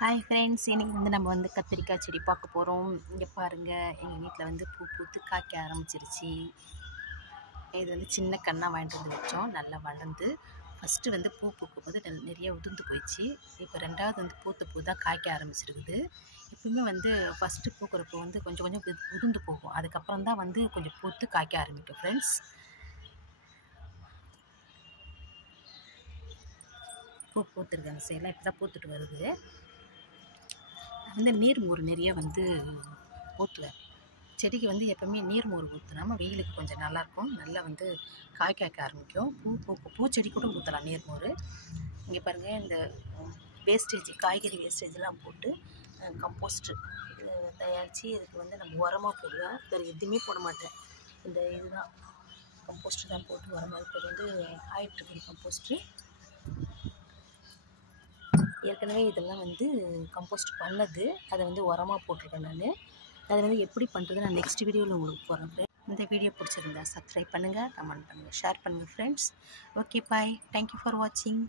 Hi friends, இன்றைக்கி நம்ம கத்திரிக்காய் செடி பார்க்க போகிறோம். இங்கே பாருங்கள், எங்கள் வீட்டில் பூ பூத்து காய்க்க ஆரம்பிச்சிருச்சு. இது சின்ன கண்ணாக வாங்கிட்டு வந்து வச்சோம். நல்லா வளர்ந்து ஃபஸ்ட்டு பூ பூக்கும்போது நிறைய உதிர்ந்து போயிடுச்சு. இப்போ ரெண்டாவது பூத்த பூ தான் காய்க்க ஆரம்பிச்சிருக்குது. எப்பவுமே ஃபஸ்ட்டு பூக்கிற பூ கொஞ்சம் கொஞ்சம் உதிர்ந்து போகும். அதுக்கப்புறம் தான் கொஞ்சம் பூத்து காய்க்க ஆரம்பிக்கும் ஃப்ரெண்ட்ஸ். பூ பூத்துருக்கு, அந்த சைடெலாம் இப்போ தான் பூத்துட்டு வருது. நீர்மோர் நிறைய ஊற்றுவேன் செடிக்கு. எப்போவுமே நீர்மோர் ஊற்றினாமல் வெயிலுக்கு கொஞ்சம் நல்லாயிருக்கும். நல்லா காய்க்க ஆரம்பிக்கும். பூச்செடி கூட ஊற்றலாம் நீர்மோர். இங்கே பாருங்கள், இந்த வேஸ்டேஜ், காய்கறி வேஸ்டேஜெலாம் போட்டு கம்போஸ்ட்டு தயாரித்து இதுக்கு நம்ம உரமாக போடுவேன். வேறு எதுவுமே போட மாட்டேன். இந்த இதுதான் கம்போஸ்ட்டு தான் போட்டு உரமாக. இப்போ ஆயிட்டுருக்கு கம்போஸ்ட்டு. ஏற்கனவே இதெல்லாம் கம்போஸ்ட் பண்ணது, அதை உரமாக போட்டிருக்கேன் நான். அதை எப்படி பண்ணுறது நான் நெக்ஸ்ட் வீடியோவில் உங்களுக்கு போடுறேன். இந்த வீடியோ பிடிச்சிருந்தா சப்ஸ்கிரைப் பண்ணுங்கள், கமெண்ட் பண்ணுங்கள், ஷேர் பண்ணுங்கள் friends. Okay, bye. Thank you for வாட்சிங்.